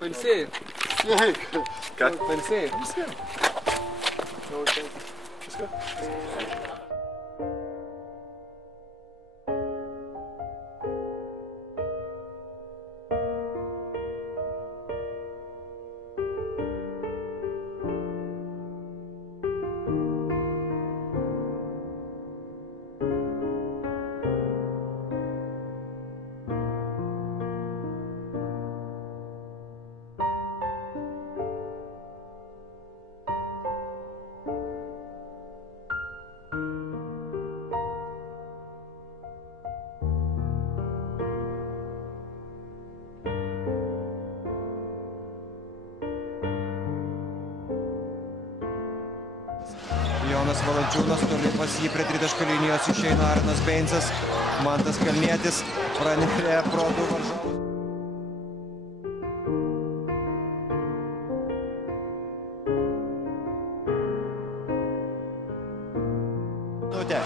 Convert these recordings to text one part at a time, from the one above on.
Pailsėjai? Ką? Pailsėjai? Viską. Jonas Valančiūnas, toli pas jį prie tritaškio linijos išeina Arnas Beinsas, Mantas Kalnietis pranėrė pro du varžovus.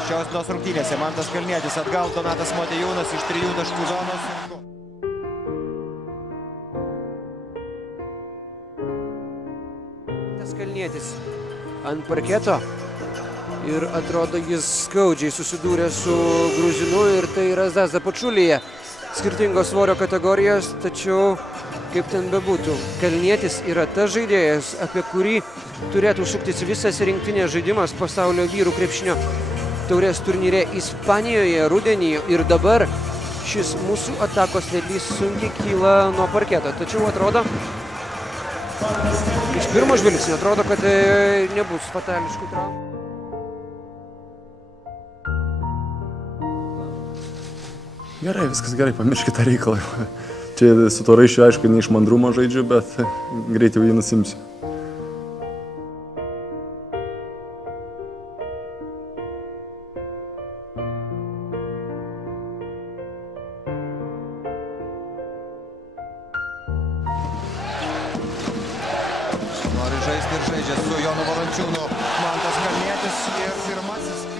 Šios dienos rungtynėse Mantas Kalnietis atgal, Donatas Motiejūnas iš 3 taškų zonos. Kalnietis ant parketo ir atrodo jis skaudžiai susidūrė su gruzinu ir tai yra Zaza Pačulija. Skirtingos svorio kategorijos, tačiau kaip ten bebūtų, Kalnietis yra tas žaidėjas, apie kurį turėtų suktis visas rinktinės žaidimas pasaulio vyrų krepšinio taurės turnyre Ispanijoje rudenį ir dabar šis mūsų atakos vedlys sunkiai kyla nuo parketo. Tačiau atrodo, iš pirmo žvilgsnio atrodo, kad nebus fatališkų traumų. Gerai, viskas gerai, pamirškite tą reikalą. Čia su to raišiu, aišku, ne iš mandrumo žaidžiu, bet greit jau jį nusimsiu. Nori žaisti ir žaidžia su Jonu Valančiūnu. Mantas Kalnietis ir pirmasis.